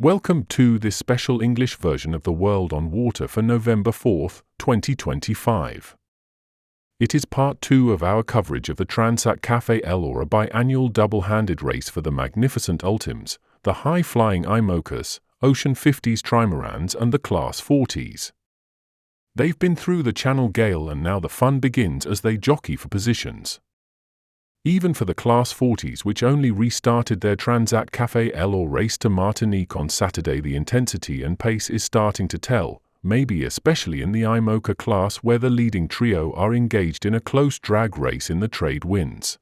Welcome to this special English version of The World on Water for November 4th, 2025. It is part 2 of our coverage of the Transat Cafe L'or, a biannual double-handed race for the magnificent Ultims, the high-flying Imocas, Ocean 50s trimarans and the Class 40s. They've been through the Channel gale and now the fun begins as they jockey for positions. Even for the Class 40s, which only restarted their Transat Cafe L'or race to Martinique on Saturday, the intensity and pace is starting to tell, maybe especially in the Imoca class where the leading trio are engaged in a close drag race in the trade winds.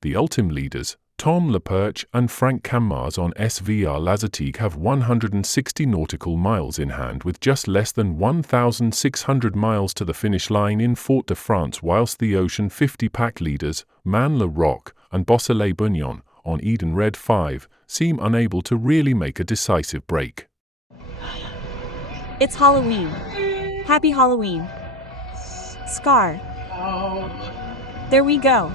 The Ultim leaders, Laperche and Franck Cammas on SVR Lazartigue, have 160 nautical miles in hand with just less than 1,600 miles to the finish line in Fort-de-France, whilst the Ocean 50 pack leaders, Roch and Basile Bourgnon, on Edenred 5, seem unable to really make a decisive break. It's Halloween. Happy Halloween. Scar. There we go.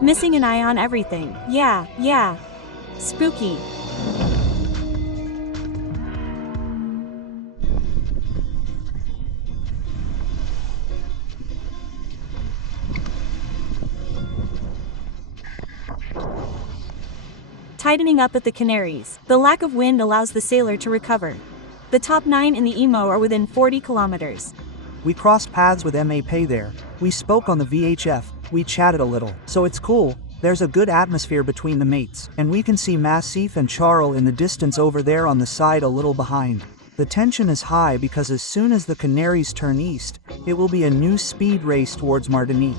Missing an eye on everything. Yeah. Spooky. Tightening up at the Canaries. The lack of wind allows the sailor to recover. The top 9 in the Imo are within 40 kilometers. We crossed paths with Imoca there. We spoke on the VHF, we chatted a little. So it's cool, there's a good atmosphere between the mates, and we can see Massif and Charles in the distance over there on the side a little behind. The tension is high because as soon as the Canaries turn east, it will be a new speed race towards Martinique.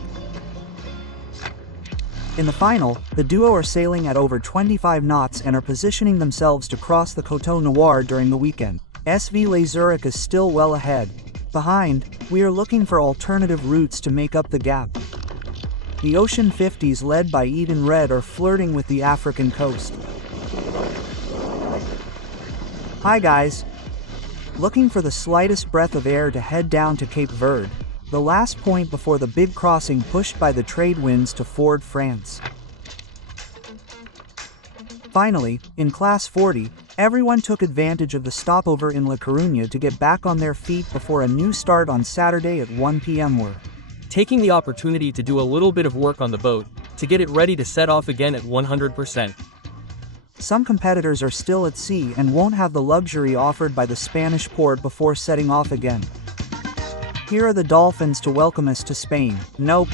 In the final, the duo are sailing at over 25 knots and are positioning themselves to cross the Coteau Noir during the weekend. SVR Lazartigue is still well ahead. Behind, we are looking for alternative routes to make up the gap. The Ocean 50s, led by Edenred, are flirting with the African coast. Hi guys! Looking for the slightest breath of air to head down to Cape Verde, the last point before the big crossing pushed by the trade winds to Fort France. Finally, in Class 40, everyone took advantage of the stopover in La Coruña to get back on their feet before a new start on Saturday at 1 p.m. We're taking the opportunity to do a little bit of work on the boat, to get it ready to set off again at 100%. Some competitors are still at sea and won't have the luxury offered by the Spanish port before setting off again. Here are the dolphins to welcome us to Spain. Nope.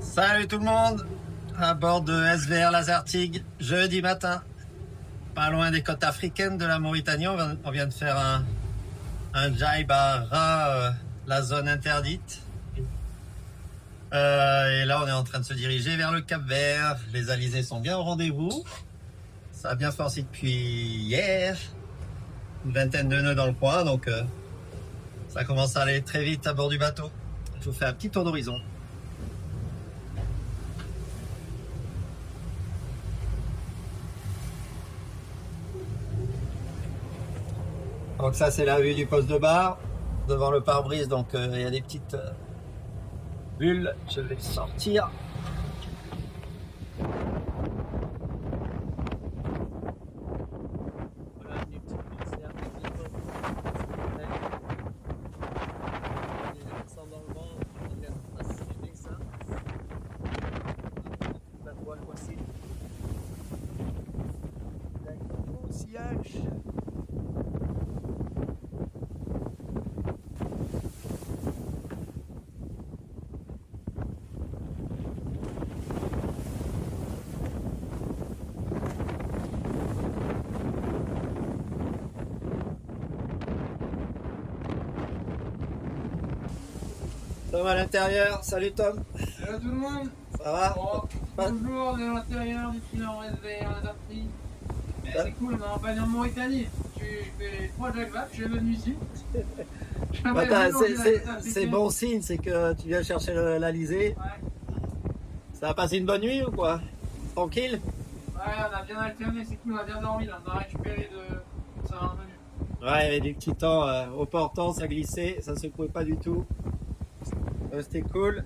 Salut tout le monde, à bord de SVR Lazartigue, jeudi matin, pas loin des côtes africaines de la Mauritanie. On vient de faire un jibe à ras, la zone interdite. Et là on est en train de se diriger vers le Cap-Vert. Les alizés sont bien au rendez-vous. Ça a bien forcé depuis hier. Une vingtaine de nœuds dans le coin, donc ça commence à aller très vite à bord du bateau. Je vous fais un petit tour d'horizon. Donc ça c'est la vue du poste de bar, devant le pare-brise, donc il y a des petites bulles, je vais sortir. Voilà, une petite poussière, dans le vent, on est pas si léger que ça. La voile voici. Au sillage. Tom à l'intérieur, salut Tom. Salut tout le monde. Ça va? Bonjour de l'intérieur du tunnel SVR Lazartigue. C'est cool, on est en panne en Mauritanie. Je fais 3 jacks, je suis venu ici. C'est bon signe, c'est que tu viens chercher l'Alizé. Ouais. Ça a passé une bonne nuit ou quoi? Tranquille? Ouais, on a bien alterné, c'est cool, on a bien dormi là, on a récupéré de... Ça va revenu. Ouais, il y avait du petit temps au portant, ça glissait, ça secouait pas du tout. C'était cool.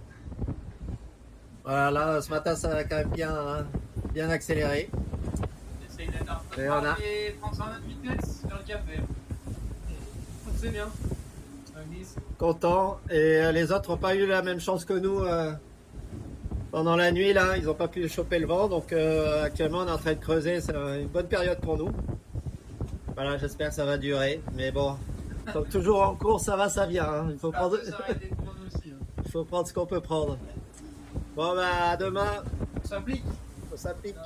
Voilà, là, ce matin, ça a quand même bien accéléré. On essaye d'être un peu Et on a... 35 de vitesse dans le café. C'est bien. Ça glisse. Content. Et les autres n'ont pas eu la même chance que nous pendant la nuit, là. Ils n'ont pas pu choper le vent. Donc actuellement, on est en train de creuser. C'est une bonne période pour nous. Voilà, j'espère que ça va durer. Mais bon, comme toujours en cours, ça va, ça vient. Hein. Il faut prendre... Ça va être pour nous aussi. Hein. Il faut prendre ce qu'on peut prendre. Bon, bah, à demain. On s'applique. On s'applique.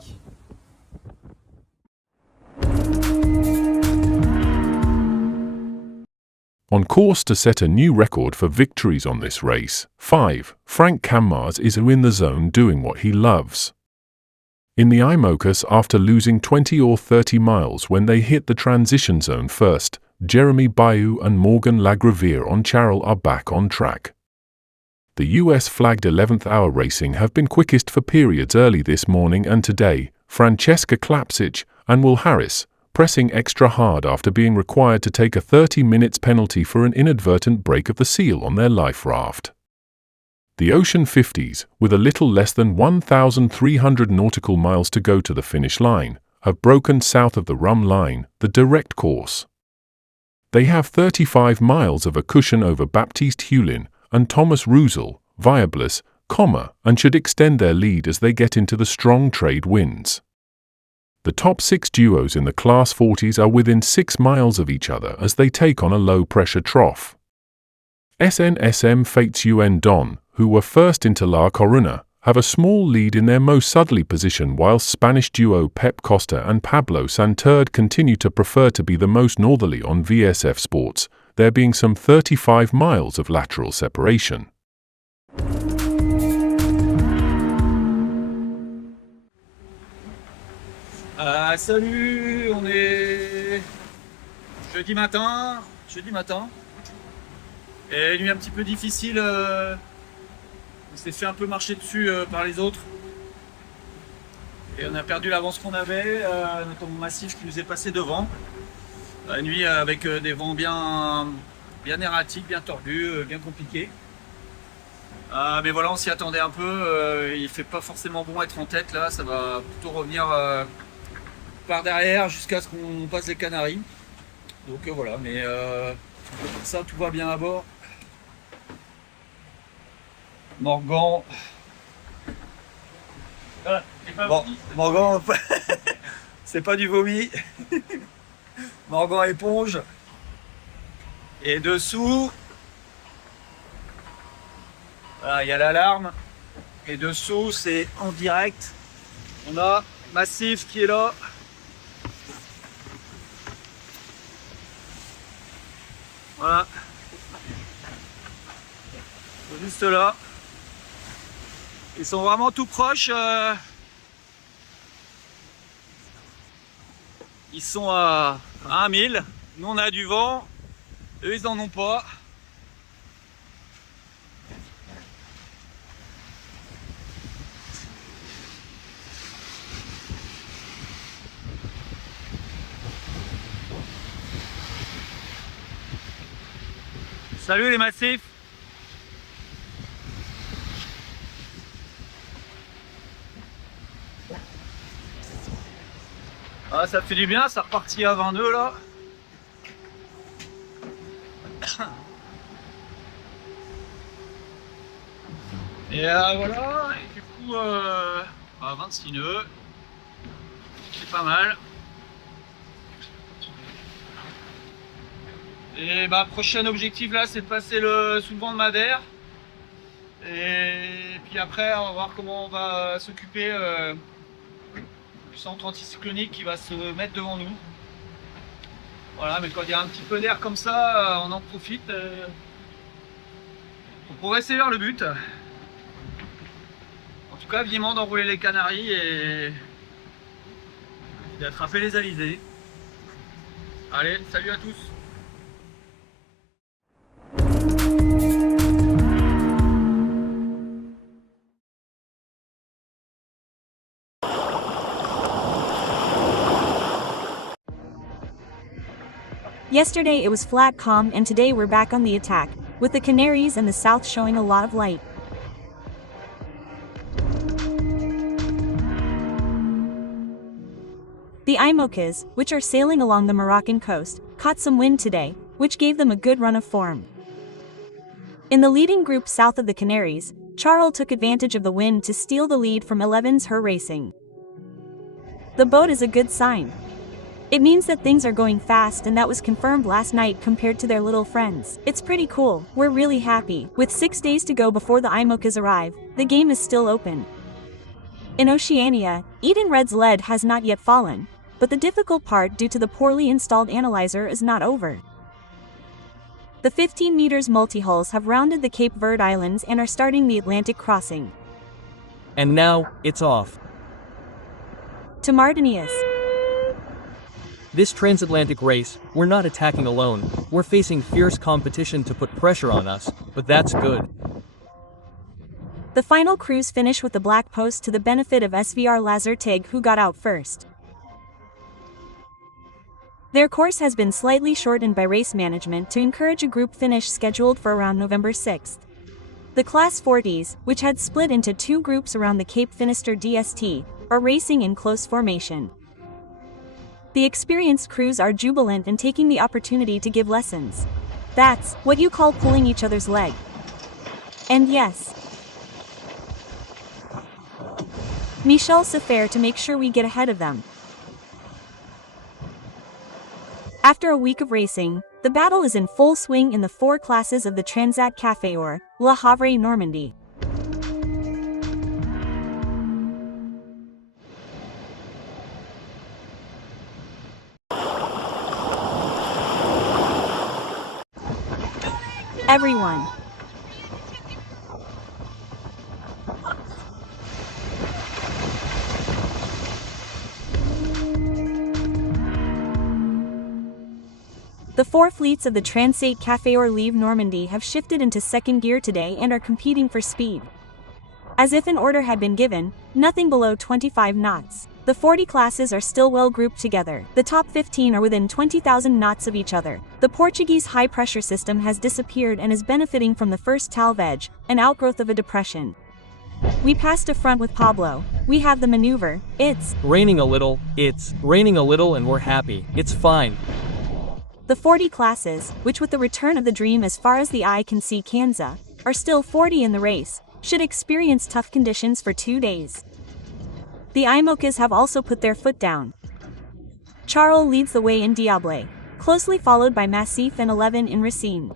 On course to set a new record for victories on this race, 5, Franck Cammas is in the zone doing what he loves. In the Imocas, after losing 20 or 30 miles when they hit the transition zone first, Jeremy Bayou and Morgan Lagravere on Charles are back on track. The US-flagged 11th hour racing have been quickest for periods early this morning and today, Francesca Klapsic and Will Harris, pressing extra hard after being required to take a 30 minutes penalty for an inadvertent break of the seal on their life raft. The Ocean 50s, with a little less than 1,300 nautical miles to go to the finish line, have broken south of the Rum Line, the direct course. They have 35 miles of a cushion over Baptiste Hulin and Thomas Rousel, Viablus, and should extend their lead as they get into the strong trade winds. The top 6 duos in the Class 40s are within 6 miles of each other as they take on a low-pressure trough. SNSM Fates UN Don, who were first into La Coruna, have a small lead in their most southerly position whilst Spanish duo Pep Costa and Pablo Santurd continue to prefer to be the most northerly on VSF Sports, there being some 35 miles of lateral separation. Salut, on est jeudi matin. Et nuit un petit peu difficile, on s'est fait un peu marcher dessus par les autres. Et on a perdu l'avance qu'on avait, notamment Massif qui nous est passé devant. La nuit avec des vents bien erratiques, bien tordus, bien compliqués. Mais voilà, on s'y attendait un peu, il fait pas forcément bon être en tête là, ça va plutôt revenir par derrière jusqu'à ce qu'on passe les Canaries. Donc voilà, mais ça tout va bien à bord. Morgan. Bon, Morgan, c'est pas du vomi. Morgan éponge. Et dessous, voilà, il y a l'alarme. Et dessous, c'est en direct. On a Massif qui est là. Voilà. Juste là. Ils sont vraiment tout proches. Ils sont à 1000. Nous on a du vent. Eux ils en ont pas. Salut les massifs. Ah, ça fait du bien, ça repartit à 22 là. Et voilà, et du coup à 26 nœuds, c'est pas mal. Et bah prochain objectif là c'est de passer le sous le vent de Madère. Et puis après on va voir comment on va s'occuper du centre anticyclonique qui va se mettre devant nous. Voilà, mais quand il y a un petit peu d'air comme ça, on en profite pour progresser vers le but. En tout cas, vivement d'enrouler les Canaries et d'attraper les alizés. Allez, salut à tous! Yesterday it was flat calm and today we're back on the attack, with the Canaries and the south showing a lot of light. The Imocas, which are sailing along the Moroccan coast, caught some wind today, which gave them a good run of form. In the leading group south of the Canaries, Charles took advantage of the wind to steal the lead from 11's Her Racing. The boat is a good sign. It means that things are going fast, and that was confirmed last night compared to their little friends. It's pretty cool, we're really happy. With 6 days to go before the Imocas arrive, the game is still open. In Oceania, Edenred's lead has not yet fallen, but the difficult part due to the poorly installed analyzer is not over. The 15 meters multi-hulls have rounded the Cape Verde Islands and are starting the Atlantic crossing. And now, it's off. To Martinique. This transatlantic race, we're not attacking alone, we're facing fierce competition to put pressure on us, but that's good. The final cruise finished with the black post to the benefit of SVR Lazartigue, who got out first. Their course has been slightly shortened by race management to encourage a group finish scheduled for around November 6th. The Class 40s, which had split into 2 groups around the Cape Finisterre DST, are racing in close formation. The experienced crews are jubilant and taking the opportunity to give lessons. That's what you call pulling each other's leg. And yes, Michel Saffaire to make sure we get ahead of them. After a week of racing, the battle is in full swing in the 4 classes of the Transat Cafe L'or, Le Havre, Normandie. Everyone. The 4 fleets of the Transat Cafe L'or leave Normandy have shifted into second gear today and are competing for speed. As if an order had been given, nothing below 25 knots. The 40 classes are still well grouped together. The top 15 are within 20,000 knots of each other. The Portuguese high-pressure system has disappeared and is benefiting from the first talvage, an outgrowth of a depression. We passed a front with Pablo. We have the maneuver. It's raining a little, and we're happy. It's fine. The 40 classes, which with the return of the dream as far as the eye can see Kanza, are still 40 in the race, should experience tough conditions for 2 days. The Imocas have also put their foot down. Charles leads the way in Diable, closely followed by Massif and 11 in Racine.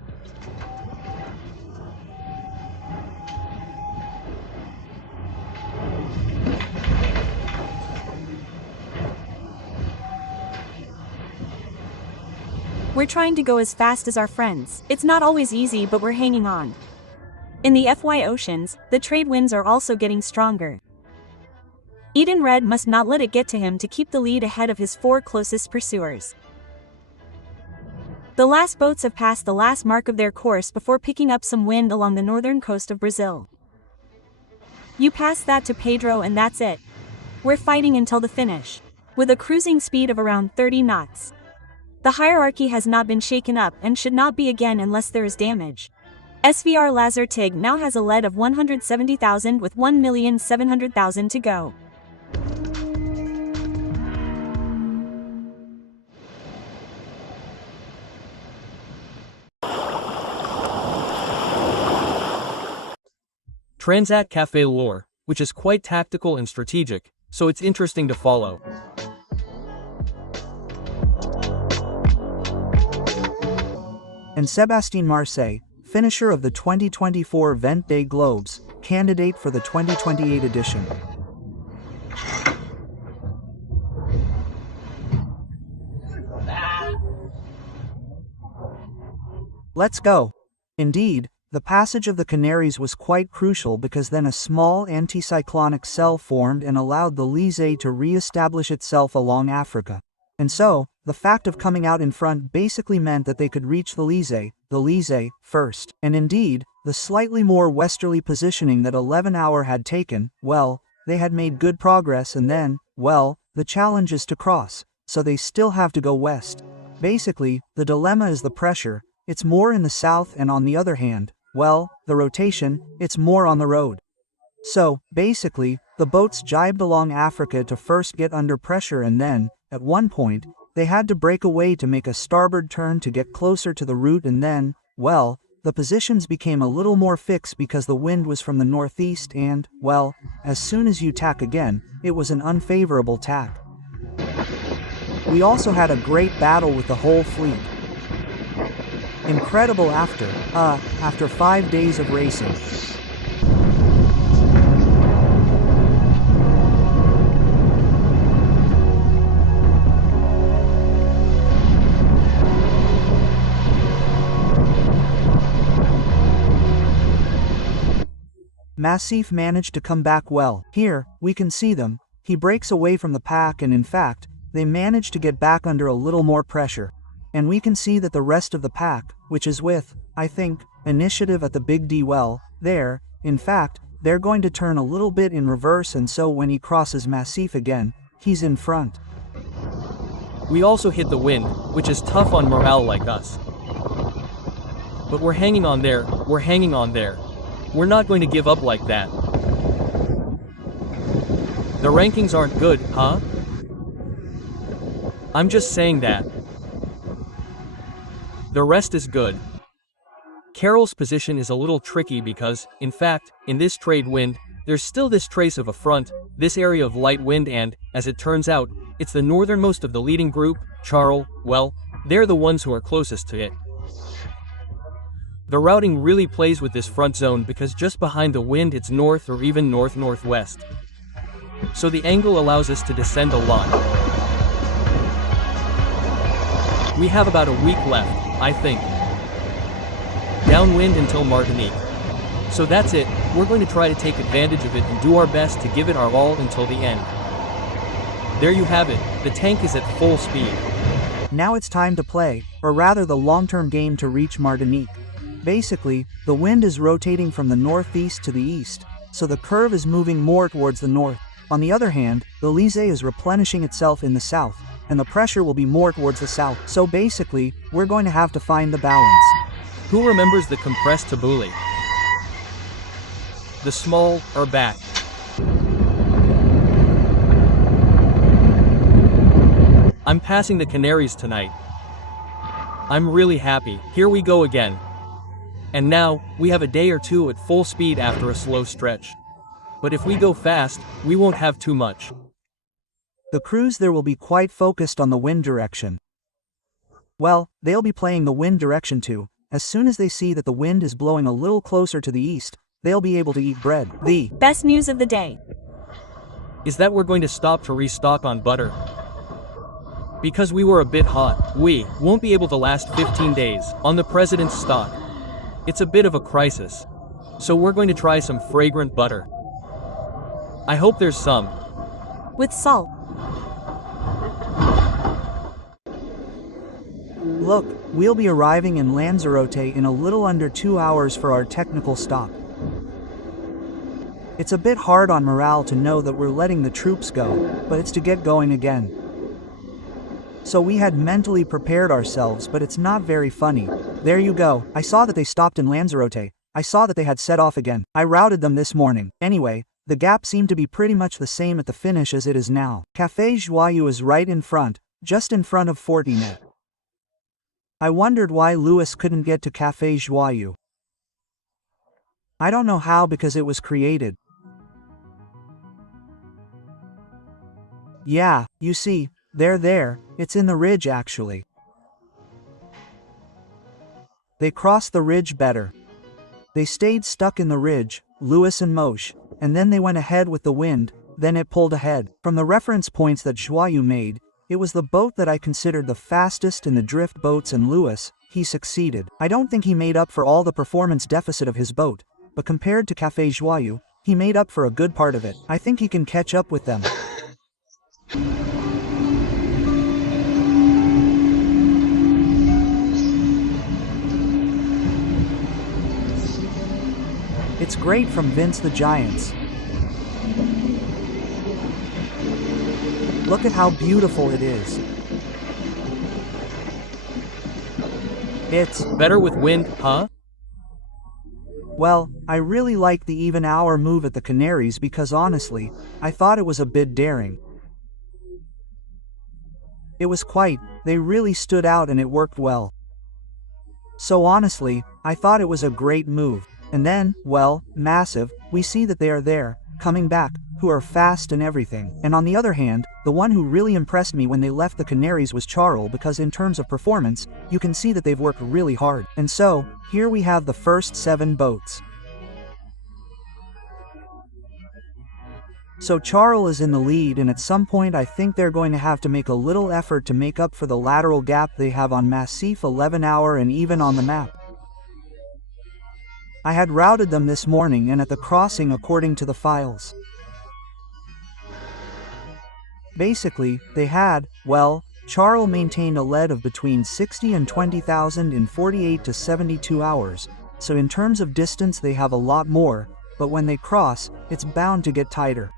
We're trying to go as fast as our friends. It's not always easy, but we're hanging on. In the FY Oceans, the trade winds are also getting stronger. Edenred must not let it get to him to keep the lead ahead of his 4 closest pursuers. The last boats have passed the last mark of their course before picking up some wind along the northern coast of Brazil. You pass that to Pedro and that's it. We're fighting until the finish, with a cruising speed of around 30 knots. The hierarchy has not been shaken up and should not be again unless there is damage. SVR Lazartigue now has a lead of 170,000 with 1,700,000 to go. Transat Cafe L'or, which is quite tactical and strategic, so it's interesting to follow. And Sébastien Marseille, finisher of the 2024 Vent des Globes, candidate for the 2028 edition. Let's go. Indeed, the passage of the Canaries was quite crucial because then a small anticyclonic cell formed and allowed the Lizzie to re-establish itself along Africa. And so, the fact of coming out in front basically meant that they could reach the Lizzie, first. And indeed, the slightly more westerly positioning that 11 Hour had taken, well, they had made good progress and then, well, the challenge is to cross, so they still have to go west. Basically, the dilemma is the pressure, it's more in the south, and on the other hand, well, the rotation, it's more on the road. So, basically, the boats jibed along Africa to first get under pressure, and then, at one point, they had to break away to make a starboard turn to get closer to the route, and then, well, the positions became a little more fixed because the wind was from the northeast and, well, as soon as you tack again, it was an unfavorable tack. We also had a great battle with the whole fleet. Incredible after 5 days of racing. Massif managed to come back well. Here, we can see them. He breaks away from the pack, and in fact, they managed to get back under a little more pressure. And we can see that the rest of the pack, which is with, I think, Initiative at the Big D, well, there, in fact, they're going to turn a little bit in reverse, and so when he crosses Massif again, he's in front. We also hit the wind, which is tough on morale like us. But we're hanging on there, we're hanging on there. We're not going to give up like that. The rankings aren't good, huh? I'm just saying that. The rest is good. Carol's position is a little tricky because, in fact, in this trade wind, there's still this trace of a front, this area of light wind, and, as it turns out, it's the northernmost of the leading group. Charles, well, they're the ones who are closest to it. The routing really plays with this front zone because just behind the wind it's north or even north-northwest. So the angle allows us to descend a lot. We have about a week left, I think. Downwind until Martinique. So that's it, we're going to try to take advantage of it and do our best to give it our all until the end. There you have it, the tank is at full speed. Now it's time to play, or rather the long-term game to reach Martinique. Basically, the wind is rotating from the northeast to the east, so the curve is moving more towards the north. On the other hand, the Lisée is replenishing itself in the south, and the pressure will be more towards the south. So basically, we're going to have to find the balance. Who remembers the compressed tabbouleh? The small are back. I'm passing the Canaries tonight. I'm really happy. Here we go again. And now, we have a day or two at full speed after a slow stretch. But if we go fast, we won't have too much. The crews there will be quite focused on the wind direction. Well, they'll be playing the wind direction too. As soon as they see that the wind is blowing a little closer to the east, they'll be able to eat bread. The best news of the day is that we're going to stop to restock on butter. Because we were a bit hot, we won't be able to last 15 days on the president's stock. It's a bit of a crisis. So we're going to try some fragrant butter. I hope there's some. with salt. Look, we'll be arriving in Lanzarote in a little under 2 hours for our technical stop. It's a bit hard on morale to know that we're letting the troops go, but it's to get going again. So we had mentally prepared ourselves, but it's not very funny. There you go, I saw that they stopped in Lanzarote. I saw that they had set off again. I routed them this morning. Anyway, the gap seemed to be pretty much the same at the finish as it is now. Café Joyeux is right in front, just in front of Fortinet. I wondered why Louis couldn't get to Café Joyeux. I don't know how, because it was created. Yeah, you see, they're there, it's in the ridge actually. They crossed the ridge better. They stayed stuck in the ridge, Louis and Moche, and then they went ahead with the wind, then it pulled ahead. From the reference points that Joyeux made, it was the boat that I considered the fastest in the drift boats, and Louis, he succeeded. I don't think he made up for all the performance deficit of his boat, but compared to Café Joyeux, he made up for a good part of it. I think he can catch up with them. It's great from Vince the Giants. Look at how beautiful it is. It's, Better with wind, huh? well, I really like the even hour move at the Canaries because honestly, I thought it was a bit daring. It was quite, they really stood out and it worked well. So honestly, I thought it was a great move. And then, well, massive, we see that they are there, coming back, who are fast and everything. And on the other hand, the one who really impressed me when they left the Canaries was Charles because in terms of performance, you can see that they've worked really hard. And so, here we have the first 7 boats. So Charles is in the lead and at some point I think they're going to have to make a little effort to make up for the lateral gap they have on Massif 11 hour and even on the map. I had routed them this morning and at the crossing according to the files. Basically, they had, well, Charles maintained a lead of between 60 and 20,000 in 48 to 72 hours, so in terms of distance they have a lot more, but when they cross, it's bound to get tighter.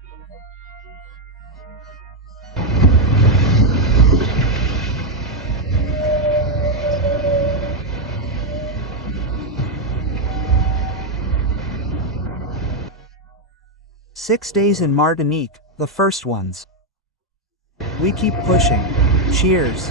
"6 days in Martinique, the first ones. We keep pushing. Cheers."